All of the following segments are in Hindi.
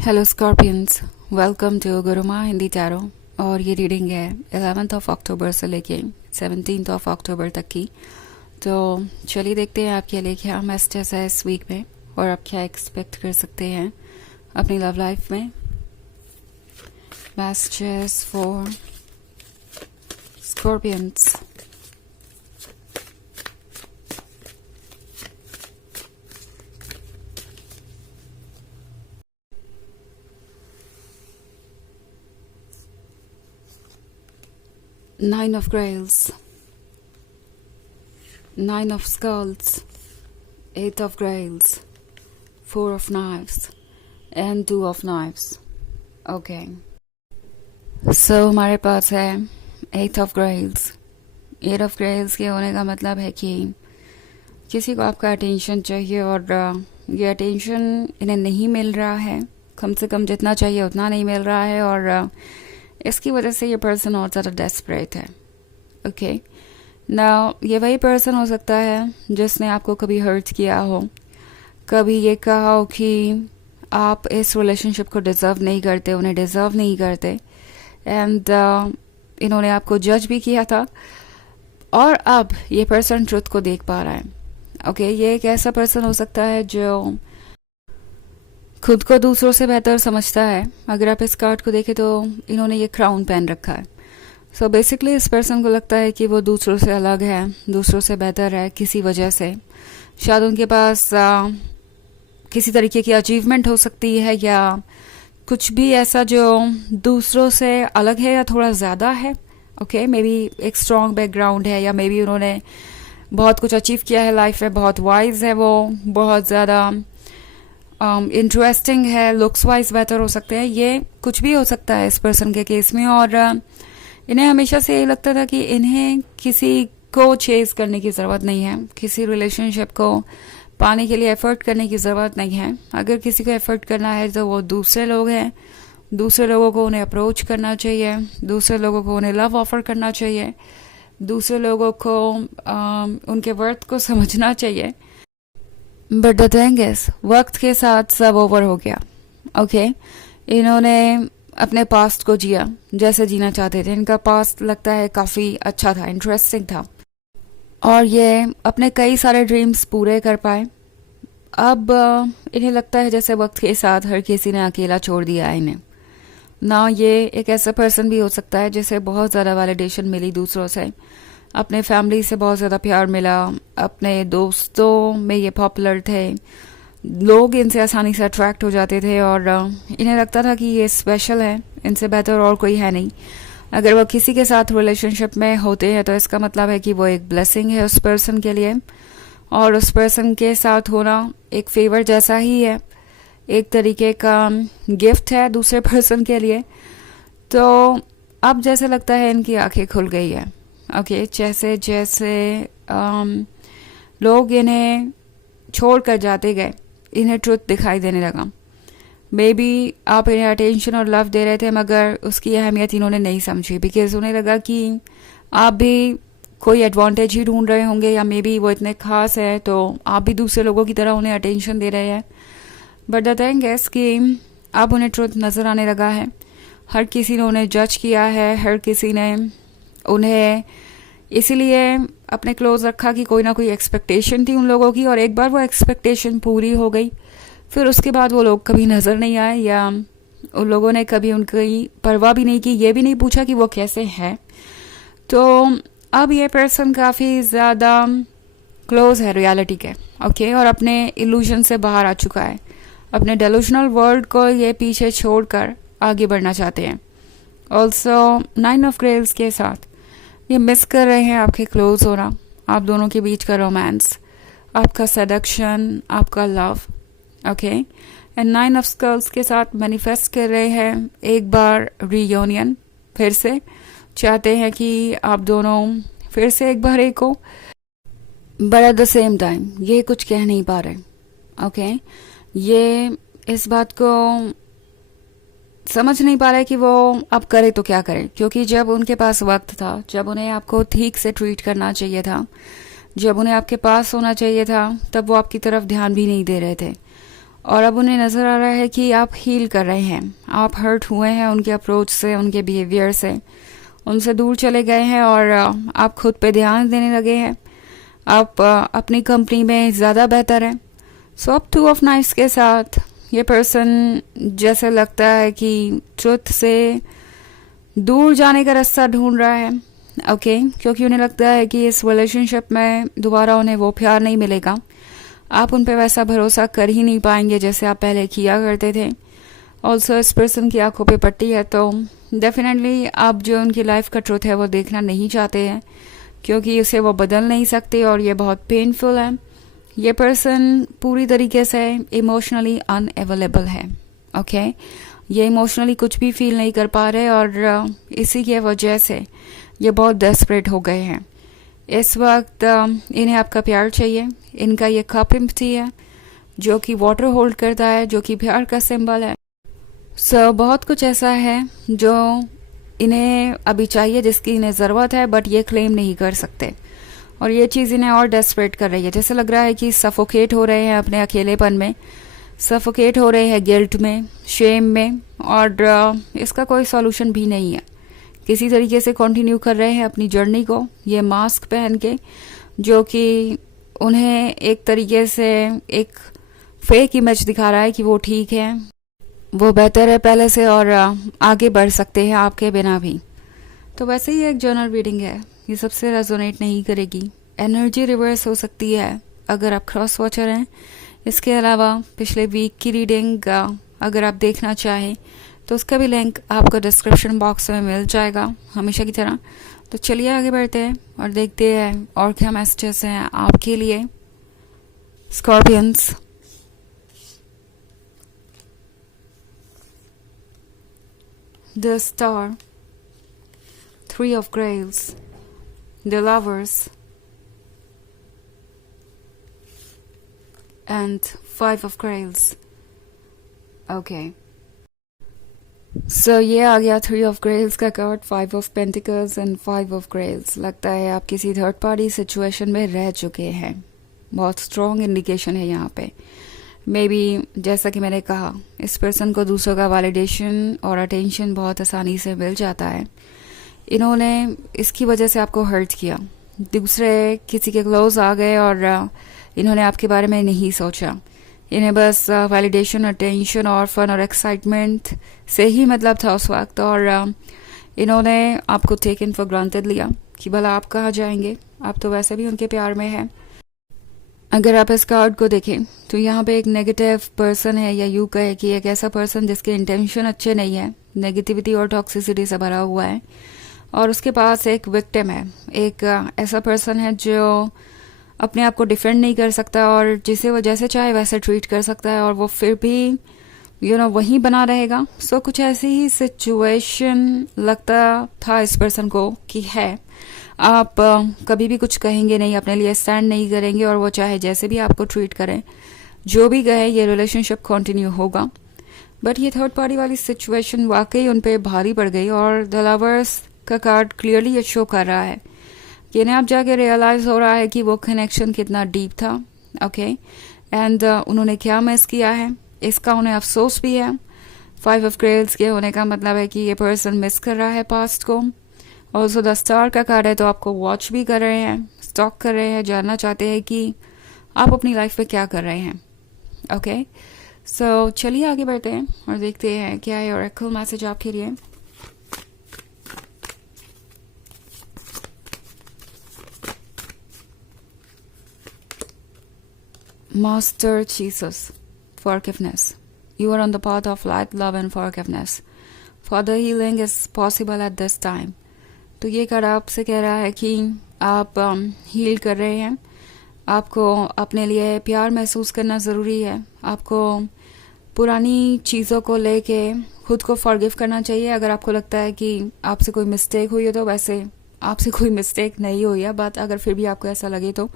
Hello Scorpions, welcome to Guruma Hindi tarot. और ये रीडिंग है 11 अक्टूबर से लेके 17 अक्टूबर तक की। तो चलिए देखते हैं आपके लिए क्या मैसेजेस है इस वीक में और आप क्या एक्सपेक्ट कर सकते हैं अपनी लव लाइफ में। Messages for scorpions. Nine of Grails, Nine of Skulls, Eight of Grails, Four of Knives, and Two of Knives. Okay. So हमारे पास है Eight of Grails. Eight of Grails के होने का मतलब है कि किसी को आपका अटेंशन चाहिए और ये अटेंशन इन्हें नहीं मिल रहा है, कम से कम जितना चाहिए उतना नहीं मिल रहा है और इसकी वजह से ये पर्सन और ज़्यादा डेस्परेट है। ओके ना, ये वही पर्सन हो सकता है जिसने आपको कभी हर्ट किया हो, कभी ये कहा हो कि आप इस रिलेशनशिप को डिज़र्व नहीं करते, उन्हें डिज़र्व नहीं करते, एंड इन्होंने आपको जज भी किया था और अब ये पर्सन ट्रुथ को देख पा रहा है। ओके, ये एक ऐसा पर्सन हो सकता है जो खुद को दूसरों से बेहतर समझता है। अगर आप इस कार्ड को देखें तो इन्होंने ये क्राउन पहन रखा है। सो बेसिकली इस पर्सन को लगता है कि वो दूसरों से अलग है, दूसरों से बेहतर है किसी वजह से। शायद उनके पास किसी तरीके की अचीवमेंट हो सकती है या कुछ भी ऐसा जो दूसरों से अलग है या थोड़ा ज़्यादा है। ओके, मे बी एक स्ट्रॉन्ग बैकग्राउंड है या मे बी उन्होंने बहुत कुछ अचीव किया है लाइफ में, बहुत वाइज है वो, बहुत ज़्यादा इंटरेस्टिंग है, लुक्स वाइज बेहतर हो सकते हैं। ये कुछ भी हो सकता है इस पर्सन के केस में। और इन्हें हमेशा से यही लगता था कि इन्हें किसी को चेज करने की ज़रूरत नहीं है, किसी रिलेशनशिप को पाने के लिए एफर्ट करने की ज़रूरत नहीं है। अगर किसी को एफर्ट करना है तो वो दूसरे लोग हैं, दूसरे लोगों को उन्हें अप्रोच करना चाहिए, दूसरे लोगों को उन्हें लव ऑफर करना चाहिए, दूसरे लोगों को उनके वर्थ को समझना चाहिए। बट द थिंग इज, वक्त के साथ सब ओवर हो गया। ओके, इन्होंने अपने पास्ट को जिया जैसे जीना चाहते थे। इनका पास्ट लगता है काफ़ी अच्छा था, इंटरेस्टिंग था और ये अपने कई सारे ड्रीम्स पूरे कर पाए। अब इन्हें लगता है जैसे वक्त के साथ हर किसी ने अकेला छोड़ दिया है इन्हें ना। ये एक ऐसा पर्सन भी हो सकता है जिसे बहुत ज़्यादा वैलिडेशन मिली दूसरों से, अपने फैमिली से बहुत ज़्यादा प्यार मिला, अपने दोस्तों में ये पॉपुलर थे, लोग इनसे आसानी से अट्रैक्ट हो जाते थे और इन्हें लगता था कि ये स्पेशल है, इनसे बेहतर और कोई है नहीं। अगर वो किसी के साथ रिलेशनशिप में होते हैं तो इसका मतलब है कि वो एक ब्लेसिंग है उस पर्सन के लिए और उस पर्सन के साथ होना एक फेवर जैसा ही है, एक तरीके का गिफ्ट है दूसरे पर्सन के लिए। तो अब जैसे लगता है इनकी आंखें खुल गई है। ओके, जैसे जैसे लोग इन्हें छोड़ कर जाते गए, इन्हें ट्रुथ दिखाई देने लगा। मे बी आप इन्हें अटेंशन और लव दे रहे थे मगर उसकी अहमियत इन्होंने नहीं समझी, बिकॉज उन्हें लगा कि आप भी कोई एडवांटेज ही ढूंढ रहे होंगे या मे बी वो इतने खास है तो आप भी दूसरे लोगों की तरह उन्हें अटेंशन दे रहे हैं। बट द थिंग इज कि अब उन्हें ट्रुथ नज़र आने लगा है। हर किसी ने उन्हें जज किया है, हर किसी ने उन्हें इसीलिए अपने क्लोज रखा कि कोई ना कोई एक्सपेक्टेशन थी उन लोगों की और एक बार वो एक्सपेक्टेशन पूरी हो गई फिर उसके बाद वो लोग कभी नज़र नहीं आए या उन लोगों ने कभी उनकी परवाह भी नहीं की, ये भी नहीं पूछा कि वो कैसे हैं। तो अब ये पर्सन काफ़ी ज़्यादा क्लोज है रियलिटी के। ओके, और अपने इल्यूजन से बाहर आ चुका है, अपने डेलूजनल वर्ल्ड को ये पीछे छोड़कर आगे बढ़ना चाहते हैं। ऑल्सो 9 ऑफ ग्रेव्स के साथ ये मिस कर रहे हैं आपके क्लोज होना, आप दोनों के बीच का रोमांस, आपका सेडक्शन, आपका love. Okay, and 9 of skulls के साथ मैनिफेस्ट कर रहे हैं एक बार रीयूनियन, फिर से चाहते हैं कि आप दोनों फिर से एक बार एक हो, but at the same time ये कुछ कह नहीं पा रहे। ओके, ये इस बात को समझ नहीं पा रहे कि वो अब करे तो क्या करे, क्योंकि जब उनके पास वक्त था, जब उन्हें आपको ठीक से ट्रीट करना चाहिए था, जब उन्हें आपके पास होना चाहिए था, तब वो आपकी तरफ ध्यान भी नहीं दे रहे थे और अब उन्हें नज़र आ रहा है कि आप हील कर रहे हैं, आप हर्ट हुए हैं उनके अप्रोच से, उनके बिहेवियर से, उनसे दूर चले गए हैं और आप खुद पे ध्यान देने लगे हैं, आप अपनी कंपनी में ज़्यादा बेहतर हैं। सो अब 2 ऑफ नाइट्स के साथ ये पर्सन जैसे लगता है कि ट्रुथ से दूर जाने का रास्ता ढूंढ रहा है, ओके क्योंकि उन्हें लगता है कि इस रिलेशनशिप में दोबारा उन्हें वो प्यार नहीं मिलेगा, आप उन पे वैसा भरोसा कर ही नहीं पाएंगे जैसे आप पहले किया करते थे। ऑल्सो इस पर्सन की आंखों पे पट्टी है, तो डेफिनेटली आप जो उनकी लाइफ का ट्रुथ है वो देखना नहीं चाहते हैं, क्योंकि उसे वो बदल नहीं सकते और ये बहुत पेनफुल है। ये पर्सन पूरी तरीके से इमोशनली अनअवेलेबल है, ओके ये इमोशनली कुछ भी फील नहीं कर पा रहे और इसी की वजह से ये बहुत डेस्परेट हो गए हैं। इस वक्त इन्हें आपका प्यार चाहिए। इनका ये कप एम्प्टी है जो कि वाटर होल्ड करता है, जो कि प्यार का सिंबल है। सो बहुत कुछ ऐसा है जो इन्हें अभी चाहिए, जिसकी इन्हें ज़रूरत है, बट ये क्लेम नहीं कर सकते और ये चीज़ इन्हें और डेस्परेट कर रही है। जैसे लग रहा है कि सफोकेट हो रहे हैं अपने अकेलेपन में, सफोकेट हो रहे हैं गिल्ट में, शेम में, और इसका कोई सॉल्यूशन भी नहीं है। किसी तरीके से कंटिन्यू कर रहे हैं अपनी जर्नी को, ये मास्क पहन के, जो कि उन्हें एक तरीके से एक फेक इमेज दिखा रहा है कि वो ठीक है, वो बेहतर है पहले से और आगे बढ़ सकते हैं आपके बिना भी। तो वैसे ही एक जर्नल रीडिंग है, ये सबसे रेजोनेट नहीं करेगी। एनर्जी रिवर्स हो सकती है अगर आप क्रॉस वॉचर हैं। इसके अलावा पिछले वीक की रीडिंग अगर आप देखना चाहें तो उसका भी लिंक आपको डिस्क्रिप्शन बॉक्स में मिल जाएगा हमेशा की तरह। तो चलिए आगे बढ़ते हैं और देखते हैं और क्या मैसेजेस हैं आपके लिए scorpions. The star, 3 of Grails, the Lovers, and 5 of Grails. Okay. So ये आ गया 3 of Grails का card, 5 of Pentacles and 5 of Grails। लगता है आप किसी थर्ड पार्टी सिचुएशन में रह चुके हैं। बहुत स्ट्रॉन्ग इंडिकेशन है यहाँ पे। मे बी जैसा कि मैंने कहा, इस पर्सन को दूसरों का वैलिडेशन और अटेंशन बहुत आसानी से मिल जाता है। इन्होंने इसकी वजह से आपको हर्ट किया, दूसरे किसी के क्लोज आ गए और इन्होंने आपके बारे में नहीं सोचा। इन्हें बस वैलिडेशन, अटेंशन और फन और एक्साइटमेंट से ही मतलब था उस वक्त, और इन्होंने आपको टेकन फॉर ग्रांटेड लिया कि भला आप कहाँ जाएंगे, आप तो वैसे भी उनके प्यार में हैं। अगर आप इस कार्ड को देखें तो यहाँ पे एक नेगेटिव पर्सन है, या यूँ कहे कि एक ऐसा पर्सन जिसके इंटेंशन अच्छे नहीं है, नेगेटिविटी और टॉक्सिसिटी से भरा हुआ है, और उसके पास एक विक्टिम है, एक ऐसा पर्सन है जो अपने आप को डिफेंड नहीं कर सकता और जिसे वो जैसे चाहे वैसे ट्रीट कर सकता है और वो फिर भी वहीं बना रहेगा। सो कुछ ऐसी ही सिचुएशन लगता था इस पर्सन को कि है, आप कभी भी कुछ कहेंगे नहीं, अपने लिए स्टैंड नहीं करेंगे और वो चाहे जैसे भी आपको ट्रीट करें, जो भी कहे, ये रिलेशनशिप कंटिन्यू होगा। बट ये थर्ड पार्टी वाली सिचुएशन वाकई उन पे भारी पड़ गई और द लवर्स का कार्ड क्लियरली ये शो कर रहा है कि इन्हें अब जाके रियलाइज हो रहा है कि वो कनेक्शन कितना डीप था, ओके एंड उन्होंने क्या मिस किया है, इसका उन्हें अफसोस भी है। 5 of Grails के होने का मतलब है कि ये पर्सन मिस कर रहा है पास्ट को। ऑल्सो द स्टार का कार्ड है, तो आपको वॉच भी कर रहे हैं, स्टॉक कर रहे हैं, जानना चाहते हैं कि आप अपनी लाइफ में क्या कर रहे हैं। ओके सो चलिए आगे बढ़ते हैं और देखते हैं क्या है ऑरेकल मैसेज आपके लिए। Master Jesus, forgiveness. You are on the path of light, love and forgiveness. Further healing is possible at this time. तो ये कार्ड आपसे कह रहा है कि आप हील कर रहे हैं, आपको अपने लिए प्यार महसूस करना ज़रूरी है, आपको पुरानी चीज़ों को लेके खुद को फॉरगिव करना चाहिए। अगर आपको लगता है कि आपसे कोई मिस्टेक हुई है तो वैसे आपसे कोई मिस्टेक नहीं हुई है, बट अगर फिर भी आपको ऐसा लगे तो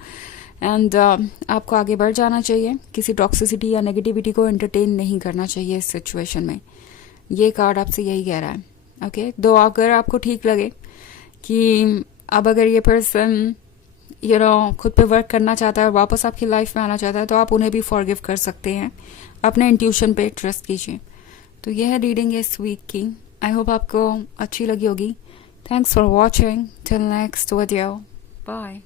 एंड आपको आगे बढ़ जाना चाहिए। किसी टॉक्सिसिटी या नेगेटिविटी को एंटरटेन नहीं करना चाहिए इस सिचुएशन में। ये कार्ड आपसे यही कह रहा है। ओके दो अगर आपको ठीक लगे कि अब अगर ये पर्सन खुद पे वर्क करना चाहता है और वापस आपकी लाइफ में आना चाहता है तो आप उन्हें भी फॉरगिव कर सकते हैं। अपने इंट्यूशन पे ट्रस्ट कीजिए। तो यह है रीडिंग इस वीक की। आई होप आपको अच्छी लगी होगी। Thanks for watching. Till next video, bye.